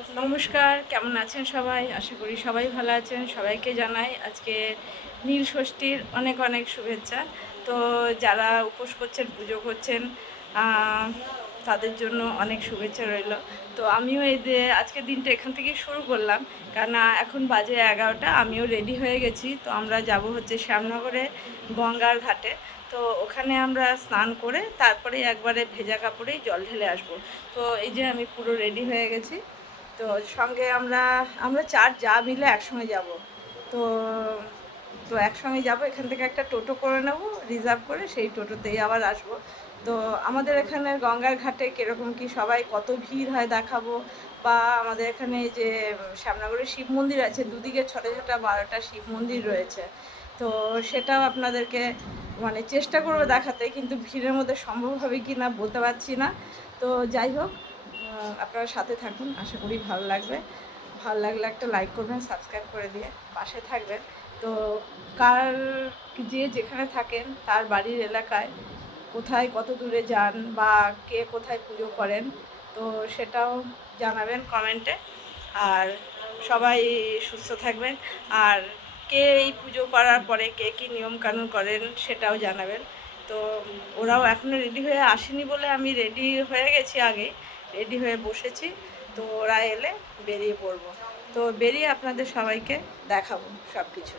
নমস্কার, কেমন আছেন সবাই? আশা করি সবাই ভালো আছেন। সবাইকে জানাই আজকে নীল ষষ্ঠীর অনেক অনেক শুভেচ্ছা। তো যারা উপোস করছেন, পুজো করছেন তাদের জন্য অনেক শুভেচ্ছা রইল। তো আমিও এই যে আজকের দিনটা এখান থেকে শুরু করলাম। কারণ এখন বাজে এগারোটা, আমিও রেডি হয়ে গেছি। তো আমরা যাব হচ্ছে শ্যামনগরে গঙ্গার ঘাটে। তো ওখানে আমরা স্নান করে তারপরে একবারে ভেজা কাপড়েই জল ঢেলে আসব। তো এই যে আমি পুরো রেডি হয়ে গেছি। তো সঙ্গে আমরা আমরা চার যা মিলে একসঙ্গে যাব। তো তো একসঙ্গে যাব, এখান থেকে একটা টোটো করে নেব রিজার্ভ করে সেই টোটোতেই আবার আসব। তো আমাদের এখানে গঙ্গার ঘাটে কীরকম কি সবাই কত ভিড় হয় দেখাবো? বা আমাদের এখানে যে শ্যামনগরের শিব মন্দির আছে, দুদিকে ছোটো ছোটো বারোটা শিব মন্দির রয়েছে। তো সেটাও আপনাদেরকে মানে চেষ্টা করব দেখাতে, কিন্তু ভিড়ের মধ্যে সম্ভব হবে কি না বলতে পারছি না। তো যাই হোক আপনারা সাথে থাকুন, আশা করি ভালো লাগবে। ভালো লাগলে একটা লাইক করবেন সাবস্ক্রাইব করে দিয়ে পাশে থাকবেন। তো কার যে যেখানে থাকেন, তার বাড়ির এলাকায় কোথায় কত দূরে যান বা কে কোথায় পুজো করেন, তো সেটাও জানাবেন কমেন্টে আর সবাই সুস্থ থাকবেন। আর কে এই পুজো করার পরে কে কী নিয়মকানুন করেন, সেটাও জানাবেন। তো ওরাও এখনও রেডি হয়ে আসেনি বলে আমি রেডি হয়ে গেছি আগে রেডি হয়ে বসেছি। তো ওরা এলে বেরিয়ে পড়ব। তো বেরিয়ে আপনাদের সবাইকে দেখাবো সব কিছু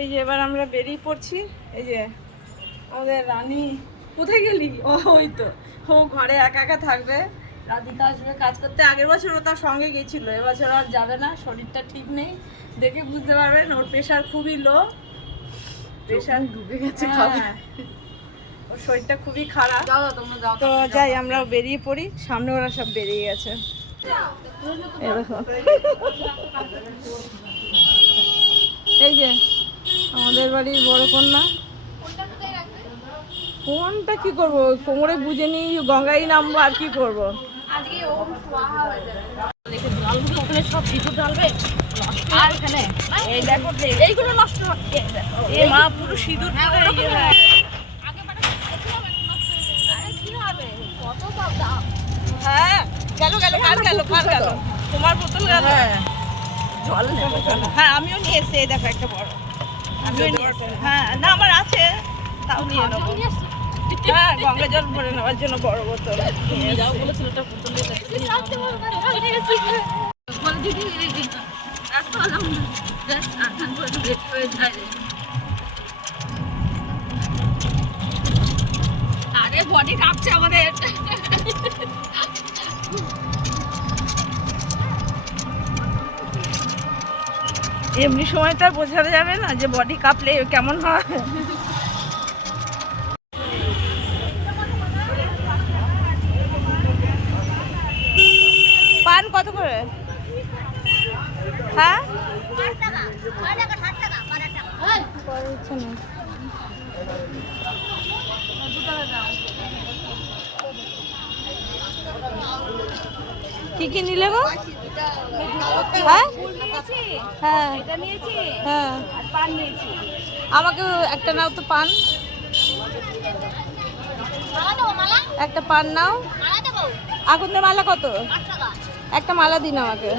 এই যে এবার আমরা বেরিয়ে পড়ছি। এই যে আমাদের রানী কোথায় গেলি? ও ওই তো। ও ঘরে একা একা থাকবে। রাধিকা আসবে কাজ করতে। আগের বছর ও তার সঙ্গে গেছিল। এবছর আর যাবে না। শরীরটা ঠিক নেই। দেখে বুঝতে পারবেন ওর প্রেশার খুবই লো প্রেশার ডুবে গেছে ওর শরীরটা খুবই খারাপ। যাও তোমরা যাও। তো যাই আমরা বেরিয়ে পড়ি। সামনে ওরা সব বেরিয়ে গেছে। এই যে আমাদের বাড়ির বড় কন্যা। ফোনটা কি করব? কোমরে বুঝে নিই গঙ্গাই নামবো আর কি করব? আজকে ওম স্বাহা হয়ে যাবে। ওখানে সব আর এখানে এই দেখো এইগুলো নষ্ট হচ্ছে এ মা পুরো সিঁদুর পরে হয়ে গেল গেল গেল গেল। তোমার বোতল গেল? জল হ্যাঁ আমিও নিয়ে এসে এই দেখো একটা বড়। হ্যাঁ না আমার আছে। তাও নিয়ে নেব। হ্যাঁ গঙ্গা জল ভরে নেওয়ার জন্য বড় বোতল নিয়ে যাও এসেছি। বলেছিল এমনি সময় তো আর বোঝানো যাবে না যে বডি কাঁপলে কেমন হয়। পান কত করে? হ্যাঁ। কি কি নিলে গো? হ্যাঁ? হ্যাঁ। হ্যাঁ। আমাকে একটা নাও তো পান। একটা পান নাও। আগুনের মালা কত? একটা মালা দিন আমাকে।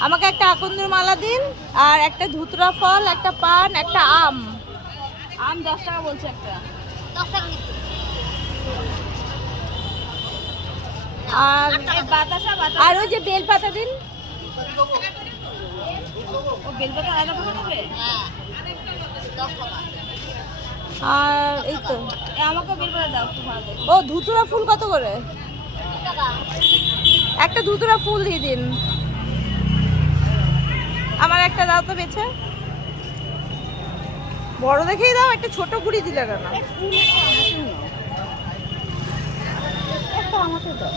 আমাকে একটা আকন্দের মালা দিন আর একটা ধুতরা ফল একটা পান একটা আম। আম দশ টাকা বলছে একটা। বাতাসা আর ওই যে বেল পাতা দিন আর এই তো। ও ধুতুরা ফুল কত করে? একটা ধুতুরা ফুল দিয়ে দিন। আমার একটা দাও তো বেছে। বড় দেখেই দাও একটা ছোট কুড়ি দিলে কেন? একটা আমার আছে তো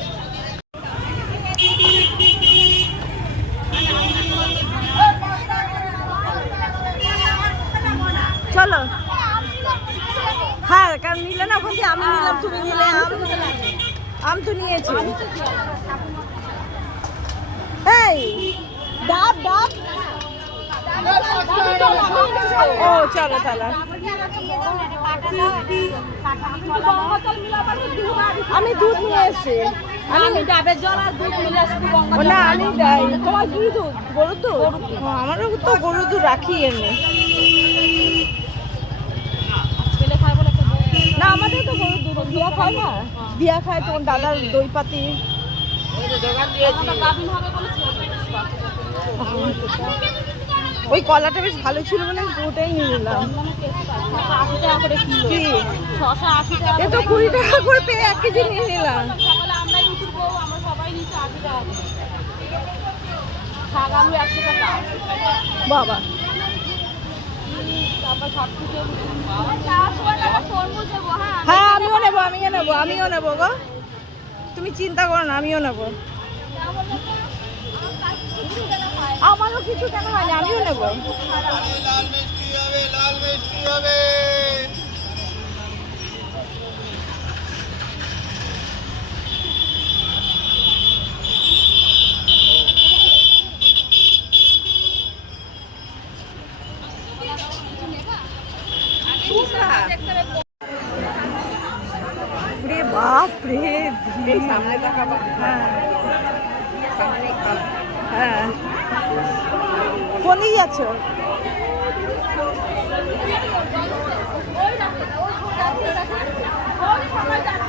চলো। হ্যাঁ কারণ নিলে না বলছি আমি নিলাম তুমি নিলে আম। আম তো নিয়েছি। এই ডাব ডাব ও চলো তাহলে আমি দুধ নিয়ে এসেছি। আমি ডাবের জল আর দুধ মিলে শুধু গঙ্গা না আমি যাই তোমার কি দুধ আমারও তো গরু দুধ রাখি এমনি। না আমাদের তো গরু দুধ দিয়া খায় না? দিয়া খায় তোমার দাদার দই পাতি ছেলে ওই কলাটা বেশ ভালো ছিল বলে আমি পুরোটাই নিয়ে নিলাম। আশি টাকা করে কিলো। কি ছশো আশি টাকা এ তো কুড়ি টাকা করে পেয়ে এক কেজি নিয়ে নিলাম। বাবা। হ্যাঁ হ্যাঁ আমিও নেব আমিও নেব আমিও নেব গো। তুমি চিন্তা করো না আমিও নেব। আমারও কিছু কেন হয়নি আমিও নেব। লাল মিষ্টি হবে লাল মিষ্টি হবে সামনে হ্যাঁ হ্যাঁ। কোনই যাচ্ছ ঢুকবো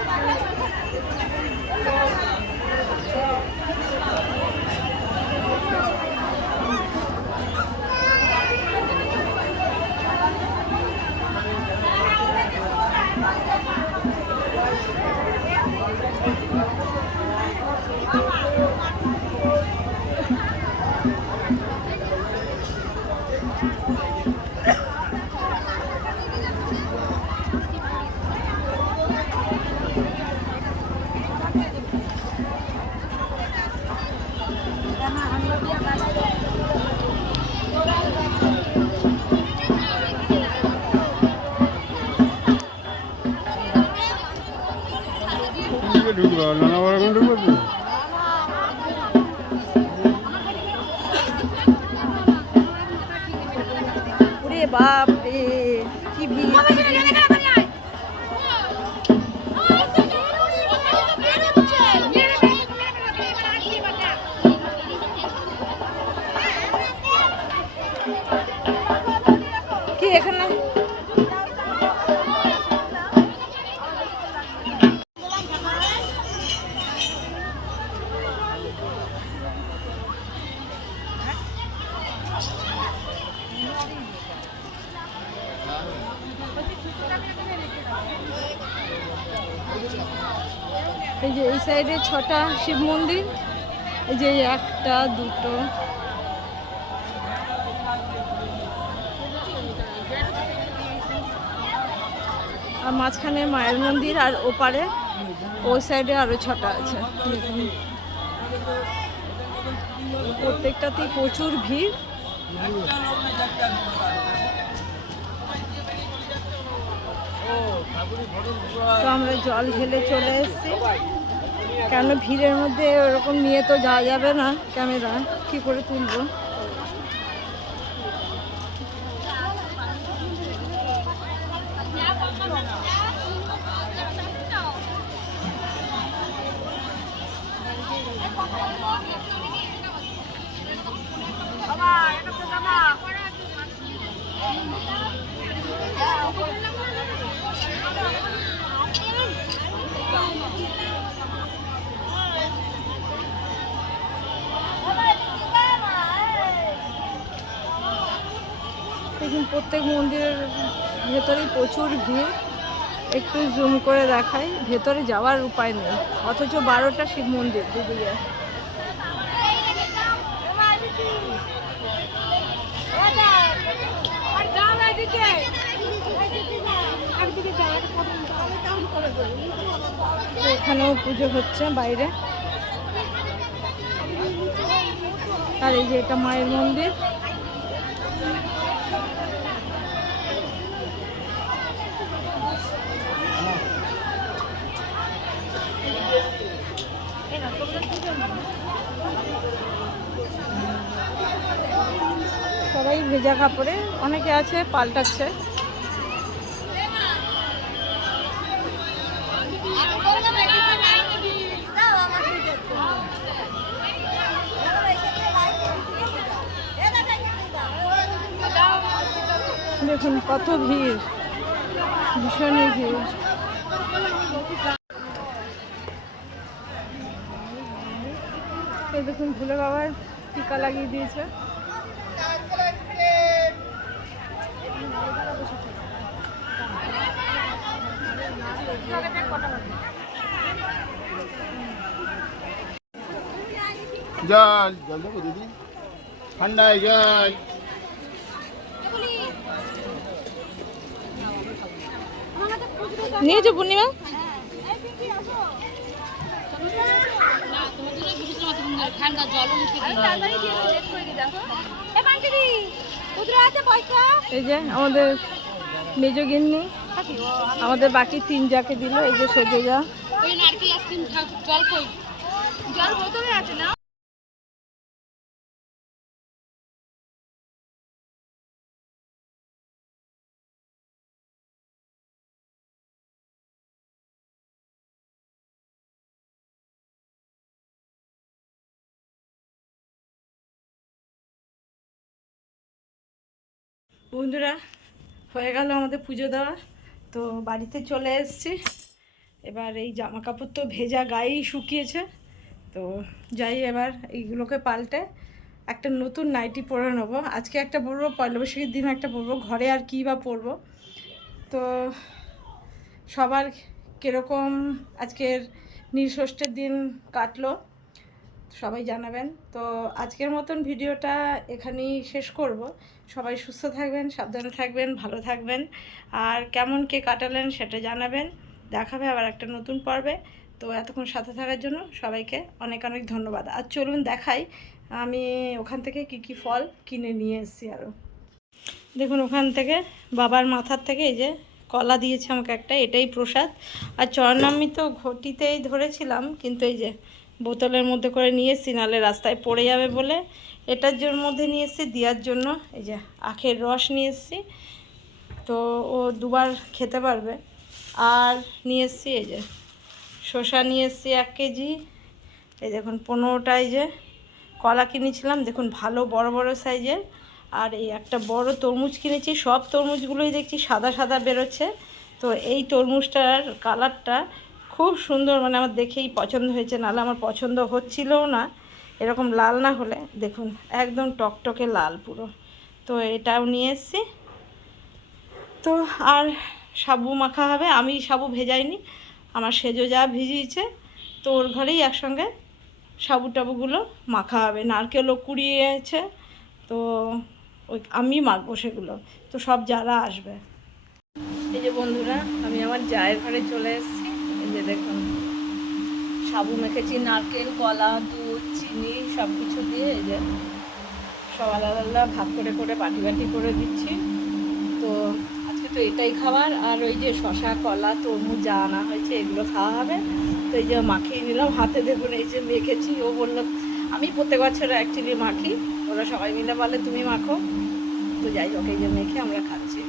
বাপ রে কি ভিড়। কি এখানে? এই যে এই সাইডে ছটা শিব মন্দির, এই যে একটা, দুটো। আর মাঝখানে মায়ের মন্দির আর ওপারে, ওই সাইডে আরও ছটা আছে। প্রত্যেকটাতেই প্রচুর ভিড়। তো আমরা জল ঢেলে চলে এসেছি। কেন ভিড়ের মধ্যে ওরকম নিয়ে তো যাওয়া যাবে না ক্যামেরা? কি করে তুলবো? দেখুন, প্রত্যেক মন্দিরের ভেতরেই প্রচুর ভিড়। একটু জুম করে দেখাই, ভেতরে যাওয়ার উপায় নেই। অথচ বারোটা শিব মন্দির দুদিকে এখানেও পুজো হচ্ছে বাইরে। আর এই যে এটা মায়ের মন্দির সবাই ভেজা কাপড়ে অনেকে আছে, পাল্টাচ্ছে। দেখুন কত ভিড় ভীষণই ভিড়। দেখুন ভুলে বাবার টিকা লাগিয়ে দিয়েছে। জল জল দেবো দিদি। ঠান্ডায় জল। নিয়েছো পূর্ণিমা? ঠান্ডা জল এই যে আমাদের মেজ গিন্নি। আমাদের বাকি তিন যাকে দিল, এই যে সেজে যা আছে না বন্ধুরা, হয়ে গেল আমাদের পুজো দেওয়া তো বাড়িতে চলে এসেছি। এবার এই জামা কাপড় তো ভেজা গায়েই শুকিয়েছে। তো যাই এবার এইগুলোকে পাল্টে একটা নতুন নাইটি পরে নেব। আজকে একটা পরবো, পয়লা বৈশাখের দিন একটা পরবো। ঘরে আর কী বা পরবো? তো সবার কীরকম আজকের নীলষষ্ঠীর দিন কাটলো? সবাই জানাবেন। তো আজকের মতন ভিডিওটা এখানেই শেষ করব। সবাই সুস্থ থাকবেন, সাবধানে থাকবেন, ভালো থাকবেন। আর কেমন কে কাটালেন সেটা জানাবেন। দেখাবে আবার একটা নতুন পর্বে। তো এতক্ষণ সাথে থাকার জন্য সবাইকে অনেক অনেক ধন্যবাদ। আর চলুন দেখাই আমি ওখান থেকে কি কি ফল কিনে নিয়ে এসেছি আরও দেখুন ওখান থেকে বাবার মাথার থেকে এই যে কলা দিয়েছে আমাকে একটা, এটাই প্রসাদ। আর চরণামি তো ঘটিতেই ধরেছিলাম, কিন্তু এই যে বোতলের মধ্যে করে নিয়ে এসেছি, নাহলে রাস্তায় পড়ে যাবে বলে। এটার জন্য মধ্যে নিয়ে এসেছি, দেওয়ার জন্য। এই যে আখের রস নিয়ে এসেছি। তো ও দুবার খেতে পারবে। আর নিয়ে এসেছি এই যে শসা নিয়ে এসেছি এক কেজি। এই দেখুন, পনেরোটা এই যে কলা কিনেছিলাম। দেখুন, ভালো, বড় বড় সাইজের। আর এই একটা বড় তরমুজ কিনেছি। সব তরমুজগুলোই দেখছি সাদা সাদা বেরোচ্ছে। তো এই তরমুজটার কালারটা খুব সুন্দর মানে আমার দেখেই পছন্দ হয়েছে, নাহলে আমার পছন্দ হচ্ছিলও না। এরকম লাল না হলে, দেখুন, একদম টকটকে লাল পুরো। তো এটাও নিয়ে এসেছি। তো আর সাবু মাখা হবে, আমি সাবু ভেজাইনি, আমার সেজো যা ভিজিয়েছে, তো ওর ঘরেই একসঙ্গে সাবু টাবুগুলো মাখা হবে। নারকেলও কুড়িয়েছে তো ওই আমি মাখবো সেগুলো। তো সব যারা আসবে। এই যে বন্ধুরা, আমি আমার জায়ের ঘরে চলে এসেছি। যে দেখুন, সাবু মেখেছি, নারকেল, কলা, দুধ, চিনি সব কিছু দিয়ে এই যে সব আলাদা আলাদা ভাগ করে করে বাটি বাটি করে দিচ্ছি। তো আজকে তো এটাই খাবার, আর ওই যে শশা কলা, তরমুজ যা আনা হয়েছে, এগুলো খাওয়া হবে। তো এই যে মাখিয়ে নিলাম, হাতে দেখুন এই যে মেখেছি, ও বলল, আমি প্রত্যেক বছর অ্যাকচুয়ালি মাখি, ওরা সবাই মিলে বলে, তুমি মাখো। তো যাই হোক, এই যে মেখে আমরা খাচ্ছি।